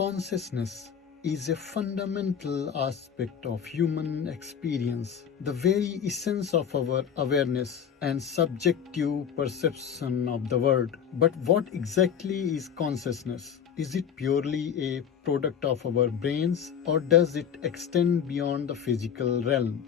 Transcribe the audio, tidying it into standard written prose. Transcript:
Consciousness is a fundamental aspect of human experience, the very essence of our awareness and subjective perception of the world. But what exactly is consciousness? Is it purely a product of our brains, or does it extend beyond the physical realm?